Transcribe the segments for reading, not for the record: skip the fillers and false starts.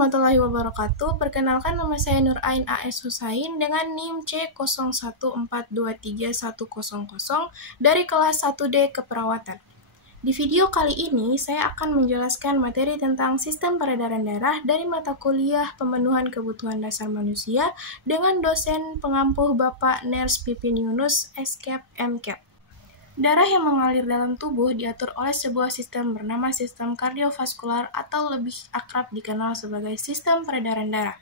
warahmatullahi wabarakatuh. Perkenalkan, nama saya Nur Ain A.S. Husain dengan NIM C01423100 dari kelas 1D Keperawatan. Di video kali ini, saya akan menjelaskan materi tentang sistem peredaran darah dari mata kuliah Pemenuhan Kebutuhan Dasar Manusia dengan dosen pengampuh Bapak Ners Pipin Yunus, SCAP MCAP. Darah yang mengalir dalam tubuh diatur oleh sebuah sistem bernama sistem kardiovaskular atau lebih akrab dikenal sebagai sistem peredaran darah.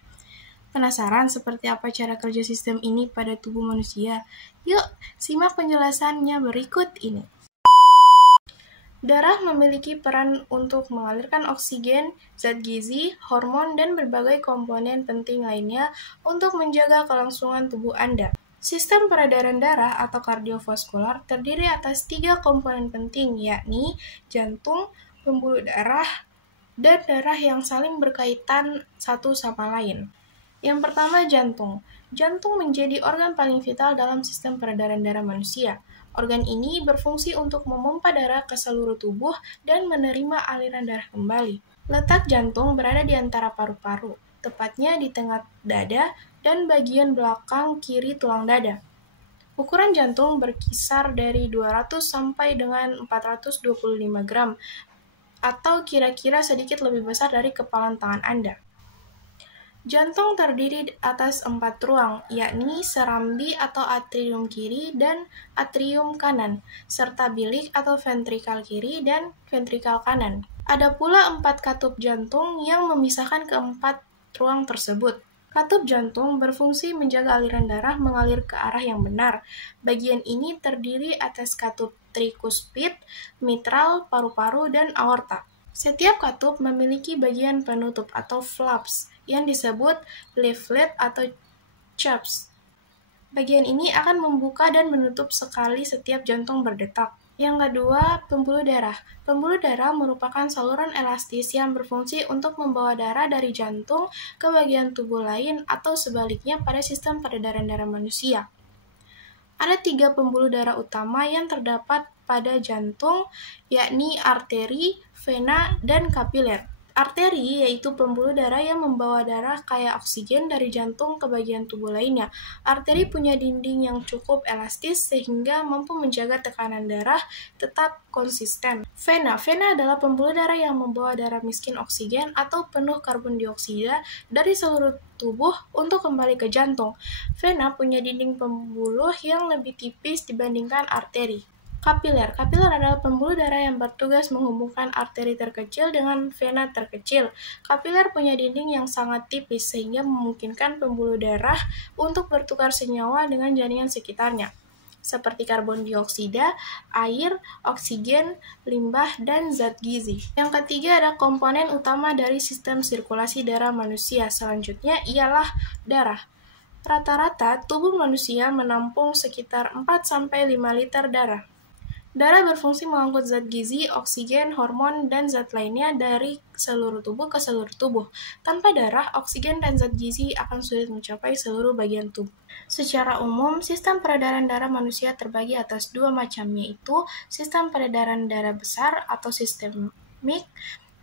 Penasaran seperti apa cara kerja sistem ini pada tubuh manusia? Yuk, simak penjelasannya berikut ini. Darah memiliki peran untuk mengalirkan oksigen, zat gizi, hormon, dan berbagai komponen penting lainnya untuk menjaga kelangsungan tubuh Anda. Sistem peredaran darah atau kardiovaskular terdiri atas 3 komponen penting, yakni jantung, pembuluh darah, dan darah yang saling berkaitan satu sama lain. Yang pertama, jantung. Jantung menjadi organ paling vital dalam sistem peredaran darah manusia. Organ ini berfungsi untuk memompa darah ke seluruh tubuh dan menerima aliran darah kembali. Letak jantung berada di antara paru-paru, tepatnya di tengah dada dan bagian belakang kiri tulang dada. Ukuran jantung berkisar dari 200 sampai dengan 425 gram, atau kira-kira sedikit lebih besar dari kepalan tangan Anda. Jantung terdiri atas 4 ruang, yakni serambi atau atrium kiri dan atrium kanan, serta bilik atau ventrikal kiri dan ventrikal kanan. Ada pula 4 katup jantung yang memisahkan keempat ruang tersebut. Katup jantung berfungsi menjaga aliran darah mengalir ke arah yang benar. Bagian ini terdiri atas katup trikuspid, mitral, paru-paru, dan aorta. Setiap katup memiliki bagian penutup atau flaps yang disebut leaflet atau cups. Bagian ini akan membuka dan menutup sekali setiap jantung berdetak. Yang kedua, pembuluh darah. Pembuluh darah merupakan saluran elastis yang berfungsi untuk membawa darah dari jantung ke bagian tubuh lain atau sebaliknya pada sistem peredaran darah manusia. Ada 3 pembuluh darah utama yang terdapat pada jantung, yakni arteri, vena, dan kapiler. Arteri yaitu pembuluh darah yang membawa darah kaya oksigen dari jantung ke bagian tubuh lainnya. Arteri punya dinding yang cukup elastis sehingga mampu menjaga tekanan darah tetap konsisten. Vena adalah pembuluh darah yang membawa darah miskin oksigen atau penuh karbon dioksida dari seluruh tubuh untuk kembali ke jantung. Vena punya dinding pembuluh yang lebih tipis dibandingkan arteri. Kapiler adalah pembuluh darah yang bertugas menghubungkan arteri terkecil dengan vena terkecil. Kapiler punya dinding yang sangat tipis sehingga memungkinkan pembuluh darah untuk bertukar senyawa dengan jaringan sekitarnya, seperti karbon dioksida, air, oksigen, limbah, dan zat gizi. Yang ketiga ada komponen utama dari sistem sirkulasi darah manusia. Selanjutnya ialah darah. Rata-rata tubuh manusia menampung sekitar 4-5 liter darah. Darah berfungsi mengangkut zat gizi, oksigen, hormon, dan zat lainnya dari seluruh tubuh ke seluruh tubuh. Tanpa darah, oksigen dan zat gizi akan sulit mencapai seluruh bagian tubuh. Secara umum, sistem peredaran darah manusia terbagi atas 2 macam, yaitu sistem peredaran darah besar atau sistemik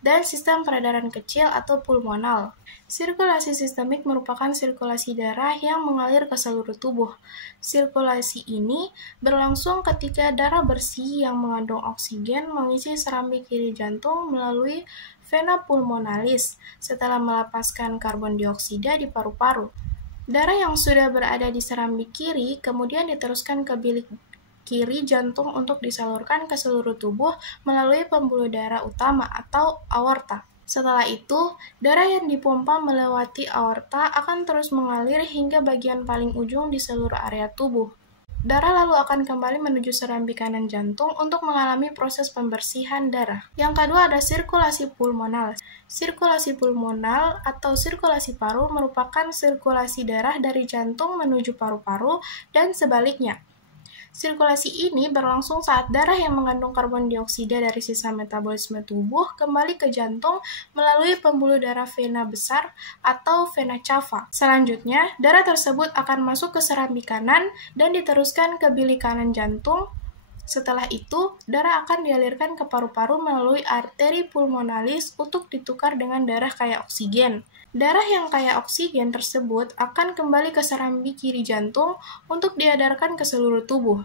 dan sistem peredaran kecil atau pulmonal. Sirkulasi sistemik merupakan sirkulasi darah yang mengalir ke seluruh tubuh. Sirkulasi ini berlangsung ketika darah bersih yang mengandung oksigen mengisi serambi kiri jantung melalui vena pulmonalis setelah melepaskan karbon dioksida di paru-paru. Darah yang sudah berada di serambi kiri kemudian diteruskan ke bilik kiri jantung untuk disalurkan ke seluruh tubuh melalui pembuluh darah utama atau aorta. Setelah itu, darah yang dipompa melewati aorta akan terus mengalir hingga bagian paling ujung di seluruh area tubuh. Darah lalu akan kembali menuju serambi kanan jantung untuk mengalami proses pembersihan darah. Yang kedua ada sirkulasi pulmonal. Sirkulasi pulmonal atau sirkulasi paru merupakan sirkulasi darah dari jantung menuju paru-paru dan sebaliknya. Sirkulasi ini berlangsung saat darah yang mengandung karbon dioksida dari sisa metabolisme tubuh kembali ke jantung melalui pembuluh darah vena besar atau vena cava. Selanjutnya, darah tersebut akan masuk ke serambi kanan dan diteruskan ke bilik kanan jantung. Setelah itu, darah akan dialirkan ke paru-paru melalui arteri pulmonalis untuk ditukar dengan darah kaya oksigen. Darah yang kaya oksigen tersebut akan kembali ke serambi kiri jantung untuk diedarkan ke seluruh tubuh.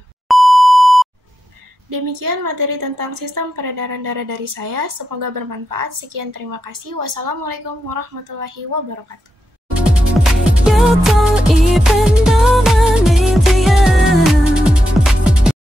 Demikian materi tentang sistem peredaran darah dari saya. Semoga bermanfaat. Sekian, terima kasih. Wassalamualaikum warahmatullahi wabarakatuh.